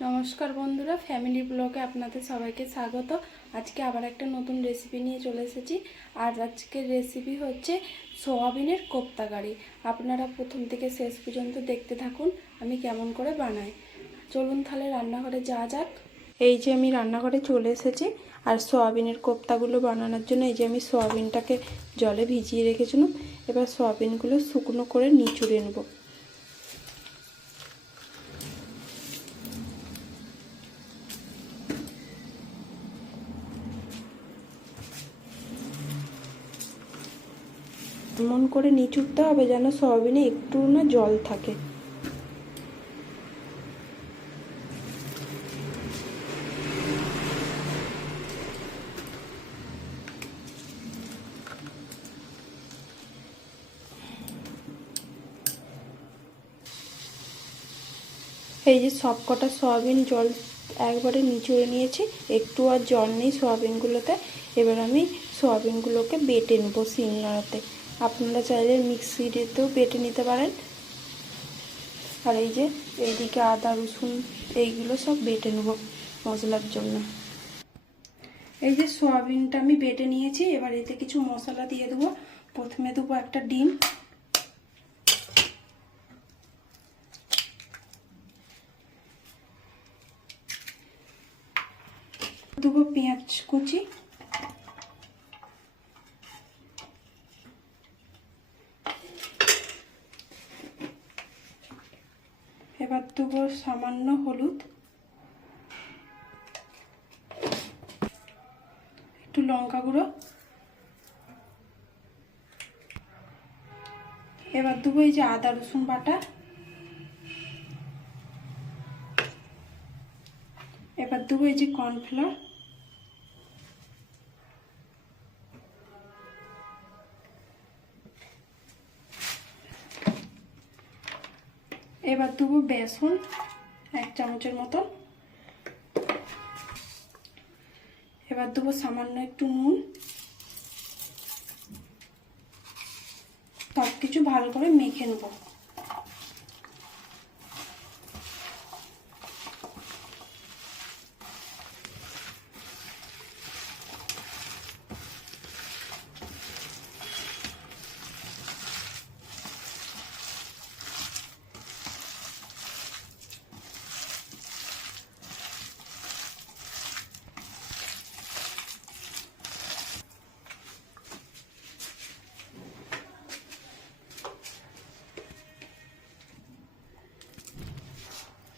নমস্কার বন্ধুরা, ফ্যামিলি ব্লগে আপনাদের সবাইকে স্বাগত। আজকে আবার একটা নতুন রেসিপি নিয়ে চলে এসেছি। আর আজকের রেসিপি হচ্ছে সোয়াবিনের কোপ্তা কারি। আপনারা প্রথম থেকে শেষ পর্যন্ত দেখতে থাকুন আমি কেমন করে বানাই। চলুন তাহলে রান্নাঘরে যাওয়া যাক। এই যে আমি রান্নাঘরে চলে এসেছি। আর সোয়াবিনের কোপ্তাগুলো বানানোর জন্য এই যে আমি সোয়াবিনটাকে জলে ভিজিয়ে রেখেছিলাম। এবার সোয়াবিনগুলো শুকনো করে নিচুড়ে নেব। এমন করে নিচুড়তে হবে যেন সয়াবিনে একটু না জল থাকে। এই যে সব কটা সয়াবিন জল একবারে নিচুড়ে নিয়েছি, একটু আর জল নেই সয়াবিনগুলোতে। এবার আমি সয়াবিনগুলোকে বেটে নেবো শিলনোড়াতে। আপনারা চাইলে মিক্সিতেও বেটে নিতে পারেন। আর এই যে এইদিকে আদা রসুন এইগুলো সব বেটে নেব মশলার জন্য। এই যে সয়াবিনটা আমি বেটে নিয়েছি। এবার এতে কিছু মশলা দিয়ে দেবো। প্রথমে দেবো একটা ডিম, দেবো পেঁয়াজ কুচি, এবার দেবো সামান্য হলুদ, একটু লঙ্কা গুঁড়ো, এবার দেবো এই যে আদা রসুন বাটা, এবার দেবো এই যে কর্নফ্লাওয়ার, এবার দেবো বেসন 1 চামচের মতো, এবার দেবো সামান্য একটু নুন। সব কিছু ভালো করে মেখে নেব।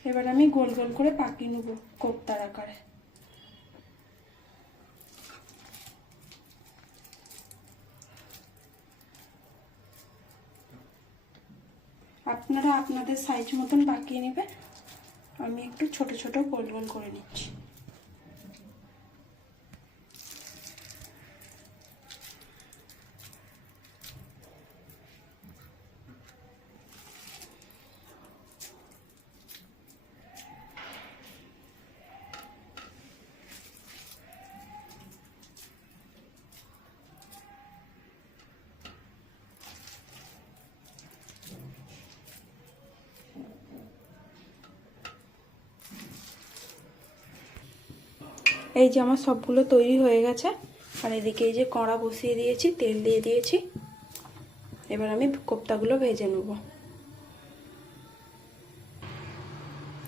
এবার আমি গোল গোল করে পাকিয়ে নেব কোপ্তার আকারে। আপনারা আপনাদের সাইজ মতন পাকিয়ে নেবেন। আমি একটু ছোট ছোট গোল গোল করে নিচ্ছি। এই যে আমার সবগুলো তৈরি হয়ে গেছে। আর এদিকে এই যে কড়া বসিয়ে দিয়েছি, তেল দিয়ে দিয়েছি। এবার আমি কোপ্তাগুলো ভেজে নেব।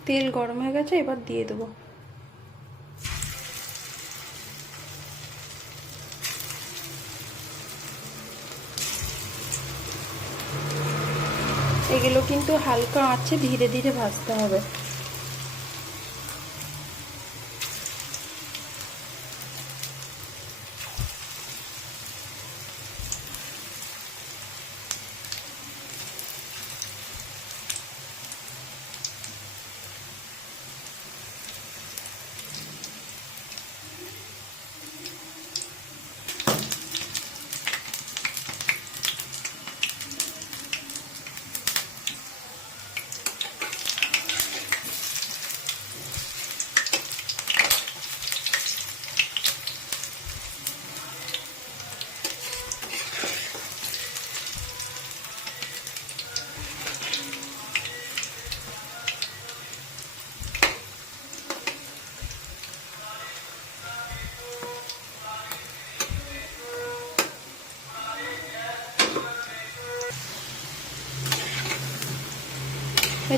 তেল গরম হয়ে গেছে, এবার দিয়ে দেবো। এগুলো কিন্তু হালকা আঁচে ধীরে ধীরে ভাজতে হবে।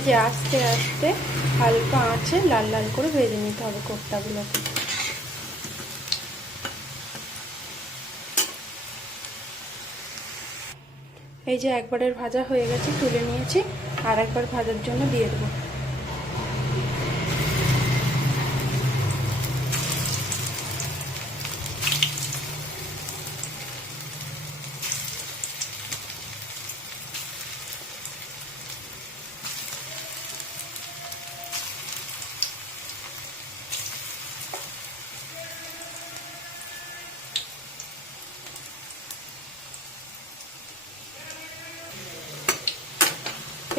এই যে আস্তে আস্তে হালকা আঁচে লাল লাল করে ভেজে নিতে হবে কোপ্তাগুলোকে। এই যে একবারের ভাজা হয়ে গেছে, তুলে নিয়েছি, আর একবার ভাজার জন্য দিয়ে দেবো।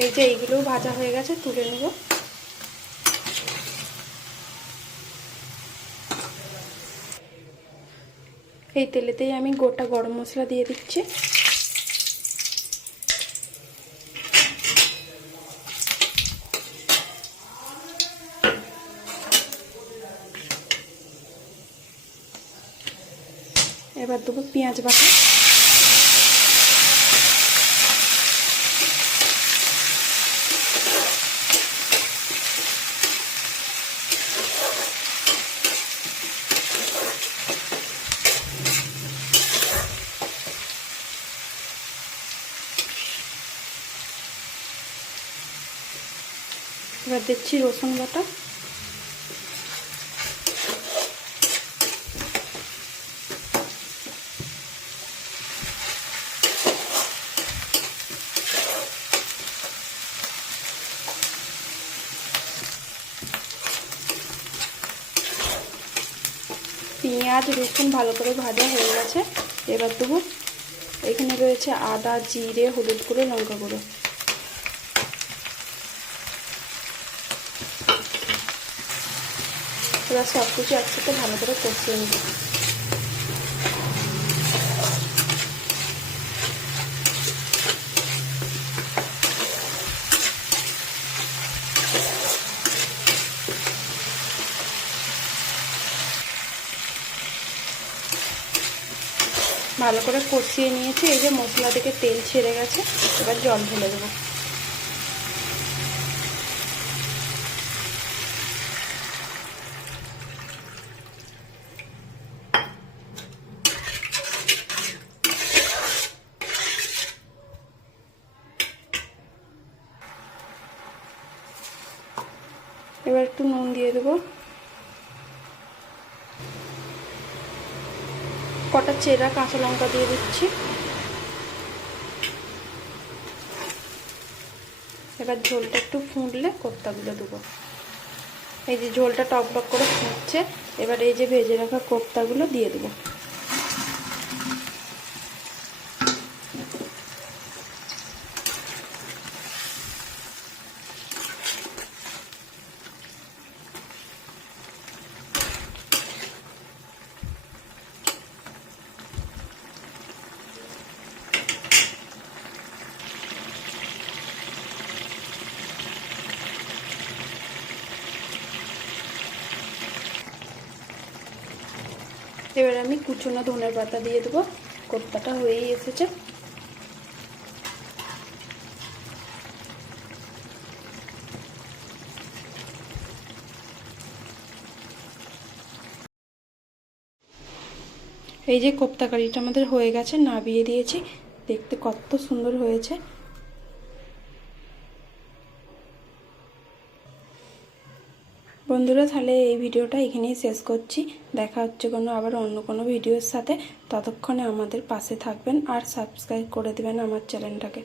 এই যে এইগুলোও ভাজা হয়ে গেছে, তুলে নেব। এই তেলেতেই আমি গোটা গরম মশলা দিয়ে দিচ্ছি। এবার দেবো পেঁয়াজ বাটা। এবার দিচ্ছি রসুন বাটা। পেঁয়াজ রসুন ভালো করে ভাজা হয়ে গেছে। এবার দেবো, এখানে রয়েছে আদা, জিরে, হলুদ গুঁড়ো, লঙ্কা গুঁড়ো। এবার সব কিছু একসাথে ভালো করে কষিয়ে নেব। ভালো করে কষিয়ে নিয়েছি। এই যে মশলা থেকে তেল ছেড়ে গেছে, এবার জল ঢেলে দেবো। এবার একটু নুন দিয়ে দেবো। কটা চেরা কাঁচা লঙ্কা দিয়ে দিচ্ছি। এবার ঝোলটা একটু ফুটলে কোপ্তাগুলো দেবো। এই যে ঝোলটা টক টক করে ফুটছে, এবার এই যে ভেজে রাখা কোপ্তাগুলো দিয়ে দেবো। এবার আমি কুচনো ধনের পাতা দিয়ে দেবো। কোপ্তাটা হয়েই এসেছে। এই যে কোপ্তা কারিটা আমাদের হয়ে গেছে, নামিয়ে দিয়েছি। দেখতে কত সুন্দর হয়েছে। বন্ধুরা, তাহলে এই ভিডিওটা এখানেই শেষ করছি। দেখা হচ্ছে আবার অন্য কোনো ভিডিওর সাথে। ততক্ষণে আমাদের পাশে থাকবেন আর সাবস্ক্রাইব করে দেবেন আমার চ্যানেলটাকে।